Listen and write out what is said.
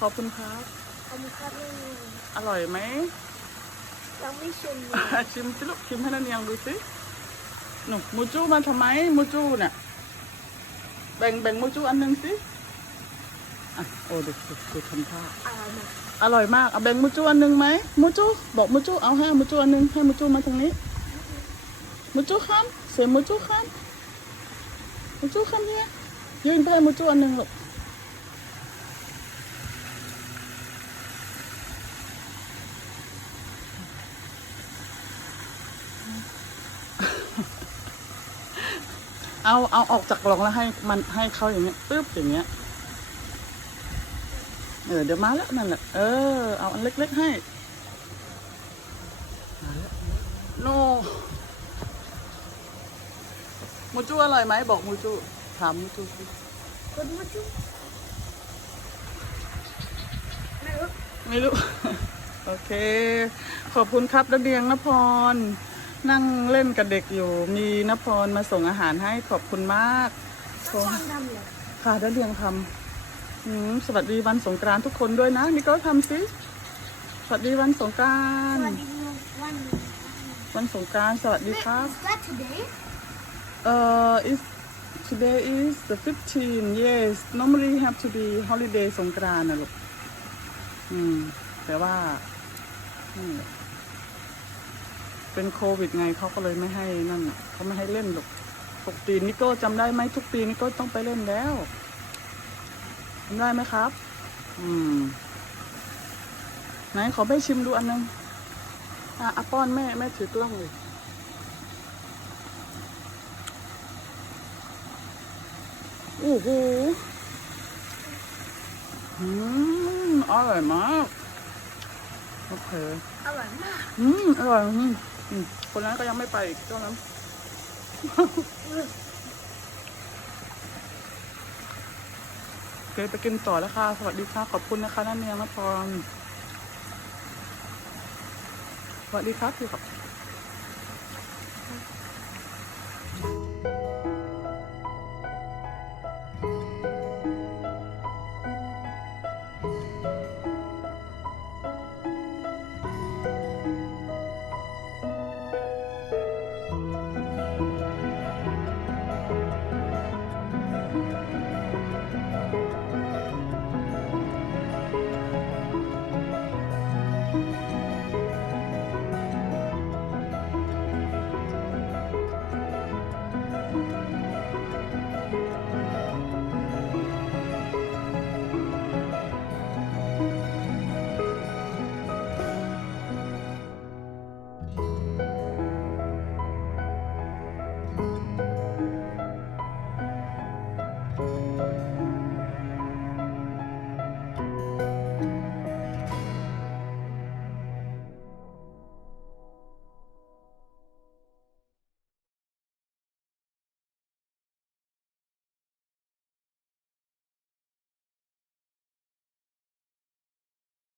ขอบคุณครับขอบคุณครับนี่อร่อยไหมยังไม่ชิมเลยชิมสิลูกชิมให้นันยังดูสิหนูมูจูมาทำไมมูจูเนี่ยแบ่งแบ่งมูจูอันหนึ่งสิอะโอ้เด็กเด็กเด็กทำท่าอร่อยมากอร่อยมากเอาแบ่งมูจูอันหนึ่งไหมมูจูบอกมูจูเอาให้มูจูอันหนึ่งให้มูจูมาทางนี้มูจูข้ามเสียมูจูข้ามมูจูข้ามเนี่ยยืนไปให้มูจูอันหนึ่งลูก เอาเอาออกจากกล่องแล้วให้มันให้เขาอย่างเงี้ยปึ๊บอย่างเงี้ยเออเดี๋ยวมาแล้วนั่นแหละเออเอาอันเล็กๆให้มาแล้วโนมูจูอร่อยไหมบอกมูจูถามมูจูสิคุณมาจุ๊บไม่รู้ไม่รู้ โอเค ขอบคุณครับระเดียงนพร นั่งเล่นกับเด็กอยู่ มีนพรมาส่งอาหารให้ขอบคุณมากน้องฟองทำเลยค่ะระเดียงทำอืมสวัสดีวันสงกรานต์ทุกคนด้วยนะนี่ก็ทำสิสวัสดีวันสงกราสนวัสต์ดีวันวันสงกรานต์สวัสดีครับ Is that today เอ่อ is today is the 15 yes normally have to be holiday สงกรานต์นะลูกอืมแต่ว่าอืม เป็นโควิดไงเขาก็เลยไม่ให้นั่นน่ะเขาไม่ให้เล่นหรอกปกตินิโก้จำได้ไหมทุกปีนิโก้ต้องไปเล่นแล้วจำได้ไหมครับ อืม ไหนขอแม่ชิมดูอันนึงอะอะป้อนแม่แม่ถือกล้องเลยโอ้โหอืมอร่อยมาก โอเค อร่อยมาก อืม อร่อยอืมอืม คนนั้นก็ยังไม่ไปอีกเจ้านั้นเคไปกินต่อแล้วค่ะ สวัสดีค่ะ ขอบคุณนะคะนั่นเนียงนพรสวัสดีครับพี่ครับ